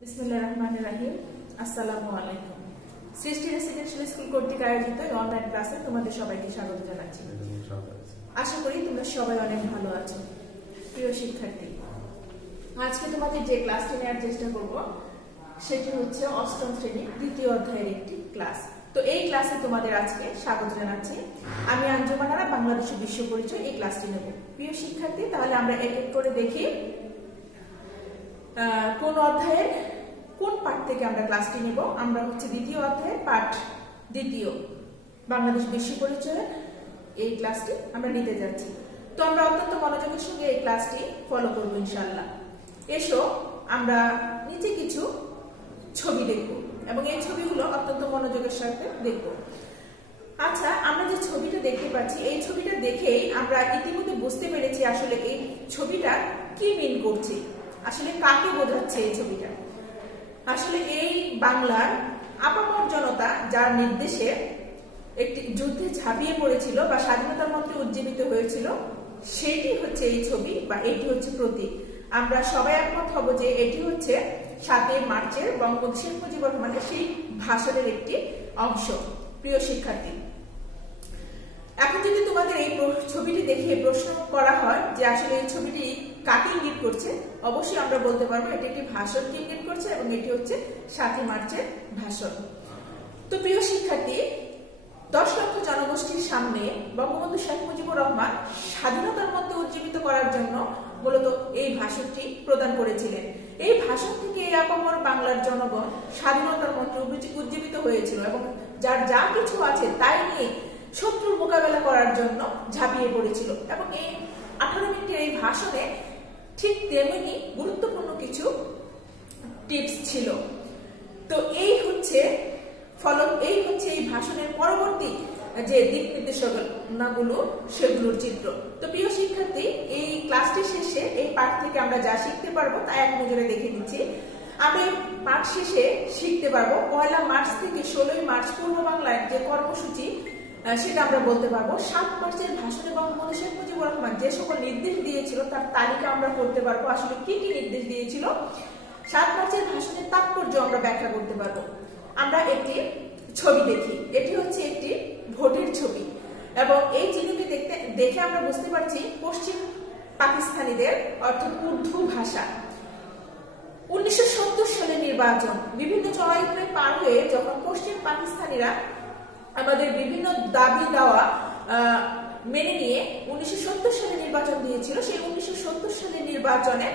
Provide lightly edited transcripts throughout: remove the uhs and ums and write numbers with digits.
বিসমিল্লাহির রহমানির রহিম। আসসালামু আলাইকুম। সৃষ্টি রেসিডেন্সিয়াল স্কুল কর্তৃক আয়োজিত অনলাইন ক্লাসে তোমাদের সবাইকে স্বাগত জানাচ্ছি। আশা করি তোমরা সবাই অনেক ভালো আছো। প্রিয় শিক্ষার্থী, আজকে তোমাদের যে ক্লাসটি নেওয়ার চেষ্টা করব সেটি হচ্ছে অষ্টম শ্রেণীর দ্বিতীয় অধ্যায়ের একটি ক্লাস। তো এই ক্লাসে তোমাদের আজকে স্বাগত জানাচ্ছি। আমি আঞ্জুমান আরা, বাংলাদেশের বিশ্ব পরিচয় এই ক্লাসটি নেব। প্রিয় শিক্ষার্থী, তাহলে আমরা এক এক করে দেখি কোন অধ্যায়ের কোন পাঠ থেকে আমরা ক্লাসটি নেব। আমরা হচ্ছে দ্বিতীয় অধ্যায়ের পাঠ দ্বিতীয় বাংলাদেশ বিশ্ব পরিচয়ের এই ক্লাসটি আমরা নিতে যাচ্ছি। তো আমরা অত্যন্ত মনোযোগের সঙ্গে এই ক্লাসটি ফলো করব ইনশাআল্লাহ। এসো আমরা নিচে কিছু ছবি দেখব এবং এই ছবিগুলো অত্যন্ত মনোযোগের সাথে দেখব। আচ্ছা, আমরা যে ছবিটা দেখতে পাচ্ছি এই ছবিটা দেখেই আমরা ইতিমধ্যে বুঝতে পেরেছি আসলে এই ছবিটা কি মিন করছে, আসলে কাকে বোঝাচ্ছে এই ছবিটা। আসলে এই বাংলার আপামর জনতা যার নির্দেশে একটি যুদ্ধে ঝাঁপিয়ে পড়েছিল বা স্বাধীনতার মন্ত্রে উজ্জীবিত হয়েছিল, সেটি হচ্ছে এই ছবি বা এটি হচ্ছে প্রতীক। আমরা সবাই একমত হব যে এটি হচ্ছে ৭ই মার্চের বঙ্গবন্ধু শেখ মুজিবুর রহমানের সেই ভাষণের একটি অংশ। প্রিয় শিক্ষার্থী, এখন যদি তোমাদের এই ছবিটি দেখে প্রশ্ন করা হয় যে আসলে এই ছবিটি কাকে ইঙ্গিত করছে, অবশ্যই আমরা বলতে পারবো এটি একটি ভাষণকে ইঙ্গিত করছে এবং এটি হচ্ছে ৭ই মার্চের ভাষণ। তো প্রিয় শিক্ষার্থী, ১০ লক্ষ জনগোষ্ঠীর সামনে বঙ্গবন্ধু শেখ মুজিবুর রহমান স্বাধীনতার মধ্যে উজ্জীবিত করার জন্য মূলত এই ভাষণটি প্রদান করেছিলেন। এই ভাষণ থেকে এই আপামর বাংলার জনগণ স্বাধীনতার মন্ত্রে উজ্জীবিত হয়েছিল এবং যার যা কিছু আছে তাই নিয়ে শত্রুর মোকাবেলা করার জন্য ঝাঁপিয়ে পড়েছিল। এবং এই 18 মিনিটের এই ভাষণে ঠিক তেমনি গুরুত্বপূর্ণ কিছু টিপস ছিল। তো এই হচ্ছে এই ভাষণের পরবর্তী যে দিক নির্দেশনাগুলো সেগুলোর চিত্র। তো প্রিয় শিক্ষার্থী, এই ক্লাসটি শেষে এই পাঠ থেকে আমরা যা শিখতে পারবো তা এক নজরে দেখে নিচ্ছি। আমরা এই পাঠ শেষে শিখতে পারবো 1 মার্চ থেকে 16 মার্চ পূর্ব বাংলার যে কর্মসূচি সেটা আমরা বলতে পারবো। 7 মার্চের ভাষণে বঙ্গবন্ধু শেখ মুজিবুর রহমান যে সকল নির্দেশ দিয়েছিল তার তালিকা আমরা করতে পারবো, আসলে কি কি নির্দেশ দিয়েছিল। 7 মার্চের ভাষণের তাৎপর্য আমরা ব্যাখ্যা করতে পারবো। আমরা একটি ছবি দেখি, এটি হচ্ছে একটি ভোটের ছবি এবং এই চিহ্নটি দেখে আমরা বুঝতে পারছি পশ্চিম পাকিস্তানিদের অর্থাৎ উর্দু ভাষা। 1970 সালে নির্বাচন, বিভিন্ন চলাইত্রে পার হয়ে যখন পশ্চিম পাকিস্তানিরা আমাদের বিভিন্ন দাবি দাওয়া মেনে নিয়ে 1970 সালে নির্বাচন দিয়েছিল, সেই 1970 সালের নির্বাচনে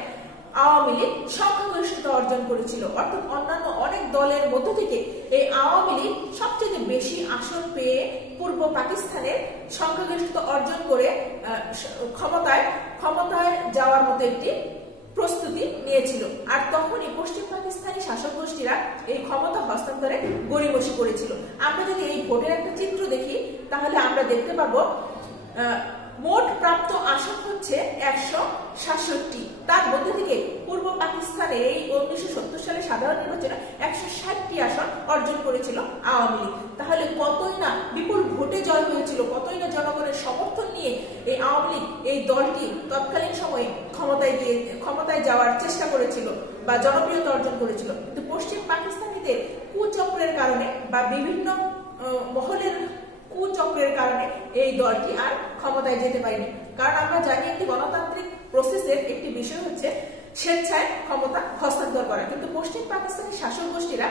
আওয়ামী লীগ সংখ্যাগরিষ্ঠতা অর্জন করেছিল। অর্থাৎ অন্যান্য অনেক দলের মধ্য থেকে এই আওয়ামী লীগ সবচেয়ে বেশি আসন পেয়ে পূর্ব পাকিস্তানের সংখ্যাগরিষ্ঠতা অর্জন করে ক্ষমতায় যাওয়ার মতো একটি প্রস্তুতি নিয়েছিল। আর তখনই পশ্চিম পাকিস্তানি শাসক গোষ্ঠীরা এই ক্ষমতা হস্তান্তরে গড়িমসি করেছিল। আমরা যদি এই ভোটের একটা চিত্র দেখি তাহলে আমরা দেখতে পাবো মোট প্রাপ্ত আসন হচ্ছে 167। তার মধ্যে থেকে পূর্ব পাকিস্তানে এই 1970 সালে সাধারণ নির্বাচনে 160টি আসন অর্জন করেছিল আওয়ামী লীগ। তাহলে কতই না বিপুল ভোটে জয় হয়েছিল, কতই না জনগণের সমর্থন নিয়ে এই আওয়ামী লীগ এই দলটি তৎকালীন সময়ে ক্ষমতায় যাওয়ার চেষ্টা করেছিল বা জনপ্রিয়তা অর্জন করেছিল। কিন্তু পশ্চিম পাকিস্তানিদের কুচক্রের কারণে বা বিভিন্ন মহলের কুচক্রের কারণে এই দলটি আর ক্ষমতায় যেতে পারেনি। কারণ আমরা জানি একটি গণতান্ত্রিক প্রসেসের একটি বিষয় হচ্ছে স্বেচ্ছায় ক্ষমতা হস্তান্তর করা, কিন্তু পশ্চিম পাকিস্তানের শাসক গোষ্ঠীরা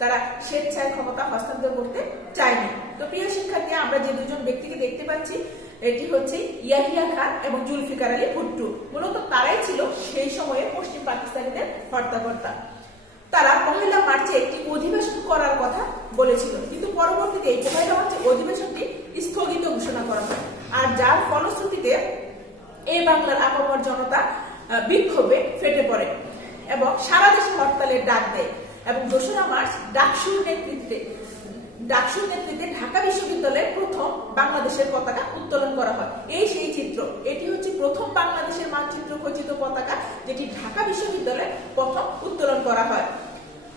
তারা স্বেচ্ছায় ক্ষমতা হস্তান্তর করতে চায়নি। তো প্রিয় শিক্ষার্থী, আমরা যে দুজন ব্যক্তিকে দেখতে পাচ্ছি এটি হচ্ছে ইয়াহিয়া খান এবং জুলফিকার আলী ভুট্টো। মূলত তারাই ছিল সেই সময়ে পশ্চিম পাকিস্তানিদের হর্তাকর্তা। তারা 1 মার্চে একটি অধিবেশন করার কথা বলেছিল, কিন্তু পরবর্তীতে এই 1 মার্চে অধিবেশনটি স্থগিত ঘোষণা করা হয়। আর যার ফলশ্রুতিতে এই বাংলার আপামর জনতা বিক্ষোভে ফেটে পড়ে এবং সারা দেশে হরতালের ডাক দেয়। এবং 2 মার্চ ডাকসুর নেতৃত্বে ঢাকা বিশ্ববিদ্যালয়ে প্রথম বাংলাদেশের পতাকা উত্তোলন করা হয়। এই সেই চিত্র, এটি হচ্ছে প্রথম বাংলাদেশের মানচিত্র খচিত পতাকা যেটি ঢাকা বিশ্ববিদ্যালয়ে প্রথম উত্তোলন করা হয়।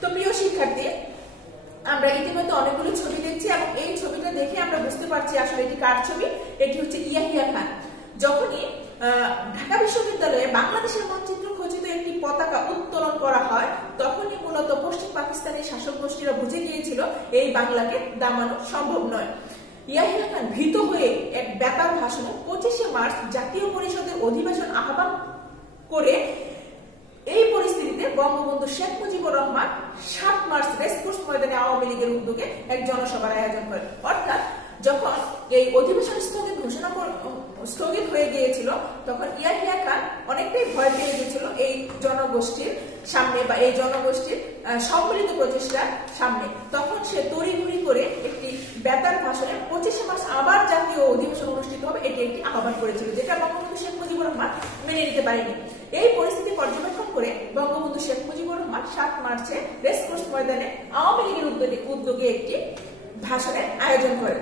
তো প্রিয় শিক্ষার্থী, আমরা ইতিমধ্যে অনেকগুলো ছবি দেখছি এবং এই ছবিটা দেখে আমরা বুঝতে পারছি আসলে এটি কার ছবি। এটি হচ্ছে ইয়াহিয়া খান। যখনই ঢাকা বিশ্ববিদ্যালয়ে বাংলাদেশের মানচিত্র খচিত একটি পতাকা উত্তোলন করা হয় তখনই মূলত পশ্চিম পাকিস্তানের শাসক গোষ্ঠীরা বুঝে গিয়েছিল এই বাংলাকে দামানো সম্ভব নয়। ইয়াহিয়া খান ভীত হয়ে এক বেতার ভাষণে 25শে মার্চ জাতীয় পরিষদের অধিবেশন আহ্বান করে এই পরিস্থিতিতে বঙ্গবন্ধু শেখ মুজিবুর রহমান 7 মার্চ রেসকোর্স ময়দানে আওয়ামী লীগের উদ্যোগে এক জনসভার আয়োজন করেন। অর্থাৎ যখন এই অধিবেশন স্থগিত হয়ে গিয়েছিল তখন ইয়াহিয়া খান অনেকটাই ভয় পেয়ে গিয়েছিল এই জনগোষ্ঠীর সামনে বা এই জনগোষ্ঠীর সম্মিলিত প্রচেষ্টার সামনে। তখন সে তড়িঘড়ি করে একটি বেতার ভাষণে 25শে মার্চ আবার জাতীয় অধিবেশন অনুষ্ঠিত হবে এটি একটি আহ্বান করেছিল, যেটা বঙ্গবন্ধু শেখ মুজিবুর রহমান মেনে নিতে পারেনি। এই পরিস্থিতি পর্যবেক্ষণ করে বঙ্গবন্ধু শেখ মুজিবুর রহমান 7 মার্চে রেসকোর্স ময়দানে আওয়ামী লীগের উদ্যোগে একটি ভাষণের আয়োজন করেন।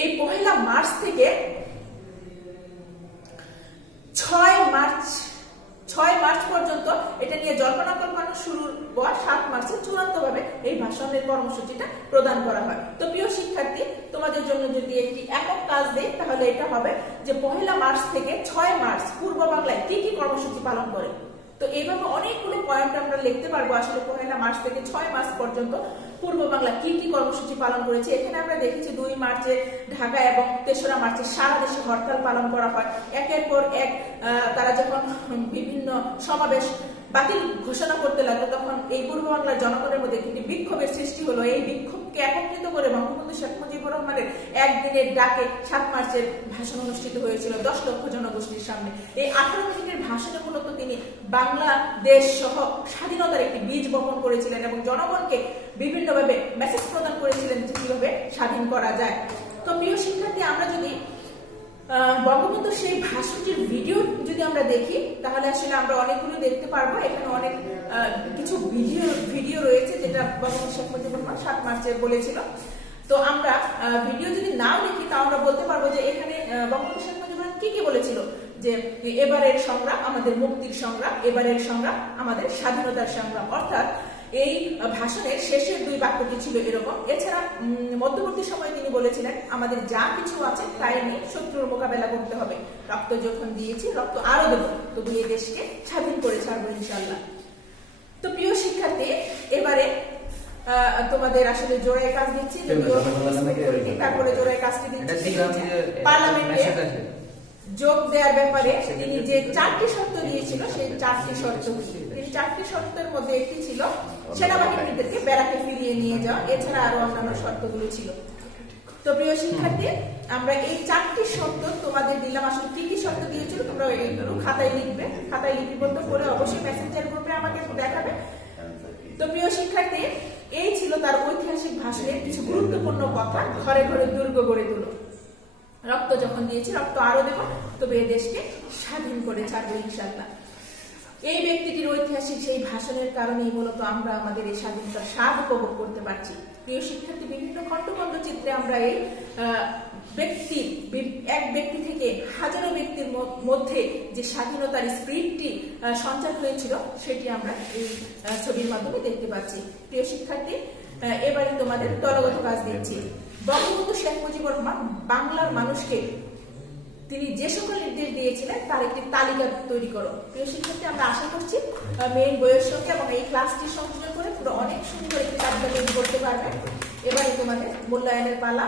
এই 1 মার্চ থেকে 6 মার্চ পর্যন্ত এটা নিয়ে জল্পনা কল্পনা শুরুর পর 7 মার্চে চূড়ান্তভাবে এই ভাষণের কর্মসূচিটা প্রদান করা হয়। তো প্রিয় শিক্ষার্থী, তোমাদের জন্য যদি একটি একক কাজ দেই তাহলে এটা হবে যে 1 মার্চ থেকে 6 মার্চ পূর্ব বাংলায় কি কি কর্মসূচি পালন করে। তো এইভাবে অনেকগুলো পয়েন্ট আমরা লিখতে পারবো আসলে 1 মার্চ থেকে 6 মার্চ পর্যন্ত পূর্ব বাংলা কি কি কর্মসূচি পালন করেছে। এখানে আমরা দেখেছি 2 মার্চে ঢাকা এবং 3রা মার্চে সারা দেশে হরতাল পালন করা হয়। একের পর এক তারা যখন বিভিন্ন সমাবেশ বাতিল ঘোষণা করতে লাগলো তখন এই পূর্ব বাংলার জনগণের মধ্যে একটি বিক্ষোভের সৃষ্টি হলো। এই বিক্ষোভকে একত্রিত করে বঙ্গবন্ধু শেখ মুজিবুর রহমানের একদিনের ডাকে 7 মার্চের ভাষণ অনুষ্ঠিত হয়েছিল 10 লক্ষ জনগোষ্ঠীর সামনে। এই 18 মিনিটের ভাষণে মূলত তিনি বাংলাদেশ সহ স্বাধীনতার একটি বীজ বপন করেছিলেন এবং জনগণকে বিভিন্নভাবে মেসেজ প্রদান করেছিলেন যে কিভাবে স্বাধীন করা যায়। তো প্রিয় শিক্ষার্থী, আমরা যদি বঙ্গবন্ধু সেই ভাষণটির ভিডিও যদি আমরা দেখি তাহলে আসলে আমরা অনেকগুলো দেখতে পারবো। এখানে অনেক কিছু ভিডিও রয়েছে যেটা বঙ্গবন্ধু শেখ মুজিবুর রহমান 7 মার্চে বলেছিল। তো আমরা ভিডিও যদি নাও দেখি তাও আমরা বলতে পারবো যে এখানে বঙ্গবন্ধু শেখ মুজিবুর রহমান কি বলেছিল, যে এবারের সংগ্রাম আমাদের মুক্তির সংগ্রাম, এবারের সংগ্রাম আমাদের স্বাধীনতার সংগ্রাম। অর্থাৎ এই ভাষণের শেষের 2 বাক্যটি ছিল এরকম। এছাড়া মধ্যবর্তী সময়ে তিনি বলেছিলেন আমাদের যা কিছু আছে তাই নিয়ে শত্রুর মোকাবেলা করতে হবে, রক্ত যখন দিয়েছি রক্ত আরো দেব, তবু এই দেশকে স্বাধীন করে ছাড়বো ইনশাল্লাহ। তো প্রিয় শিক্ষার্থী, এবারে তোমাদের আসলে জোড়ায় কাজ দিচ্ছি, তারপরে জোড়ায় কাজটি দিচ্ছি পার্লামেন্টে যোগ দেওয়ার ব্যাপারে তিনি যে 4টি শর্ত দিয়েছিল সেই 4টি শর্ত, তিনি 4টি শর্তের মধ্যে একটি ছিল সেনাবাহিনীদেরকে ব্যারাকে ফিরিয়ে নিয়ে যাওয়া, এছাড়া আরো অন্যান্য শর্তগুলো ছিল। তো প্রিয় শিক্ষার্থী, আমরা এই 4টি শর্ত তোমাদের দিলাম। আসলে কি কি শর্ত দিয়েছিল তোমরা একটু খাতায় লিখবে, খাতায় লিপিবদ্ধ করে অবশ্যই মেসেঞ্জার গ্রুপে আমাকে দেখাবে। তো প্রিয় শিক্ষার্থী, এই ছিল তার ঐতিহাসিক ভাষণের কিছু গুরুত্বপূর্ণ কথা। ঘরে ঘরে দুর্গ গড়ে তুলো, রক্ত যখন দিয়েছি রক্ত আরো দেব, তবে এই দেশকে স্বাধীন করে ছাড়বো ইনশাল্লাহ। এই ব্যক্তিটির ঐতিহাসিক সেই ভাষণের কারণেই মূলত আমরা আমাদের এই স্বাধীনতার স্বাদ উপভোগ করতে পারছি। প্রিয় শিক্ষার্থী, বিভিন্ন খণ্ডখণ্ড চিত্রে আমরা এই এক ব্যক্তি থেকে হাজারো ব্যক্তির মধ্যে যে স্বাধীনতার স্পিরিটটি সঞ্চার হয়েছিল সেটি আমরা এই ছবির মাধ্যমে দেখতে পাচ্ছি। প্রিয় শিক্ষার্থী, এবারে তোমাদের দলগত কাজ দিচ্ছি। বঙ্গবন্ধু শেখ মুজিবুর রহমান বাংলার মানুষকে তিনি যে সকল নির্দেশ দিয়েছিলেন তার একটি তালিকা তৈরি করো। প্রিয় শিক্ষার্থী, আমরা আশা করছি মেইন বইয়ের সঙ্গে এবং এই ক্লাসটি সংযোজন করে পুরো অনেক সুন্দর একটি তালিকা তৈরি করতে পারবে। এবারে তোমাদের মূল্যায়নের পালা।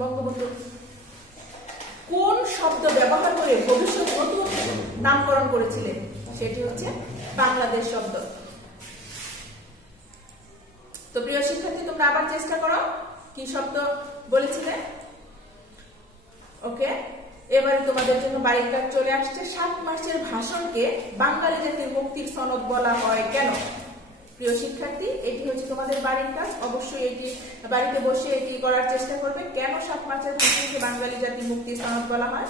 বঙ্গবন্ধু কোন শব্দ ব্যবহার করে ভবিষ্যৎ নতুন নামকরণ করেছিলেন? সেটি হচ্ছে বাংলাদেশ শব্দ। তো প্রিয় শিক্ষার্থী, তোমরা আবার চেষ্টা করো কি শব্দ বলেছিলেন। ওকে, এবারে তোমাদের জন্য বাড়ির কাজ চলে আসছে। 7 মার্চের ভাষণকে বাঙালি জাতির মুক্তির সনদ বলা হয় কেন? প্রিয় শিক্ষার্থী, এটি হচ্ছে তোমাদের বাড়ির কাজ। অবশ্যই এটি বাড়িতে বসে এটি করার চেষ্টা করবে। কেন 7 মার্চের ভাষণকে বাঙালি জাতির মুক্তির সনদ বলা হয়?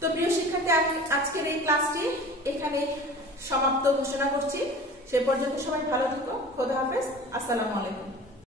তো প্রিয় শিক্ষার্থী, আজকের এই ক্লাসটি এখানে সমাপ্ত ঘোষণা করছি। সে পর্যন্ত সবাই ভালো থেকো। খোদা হাফেজ। আসসালামু আলাইকুম।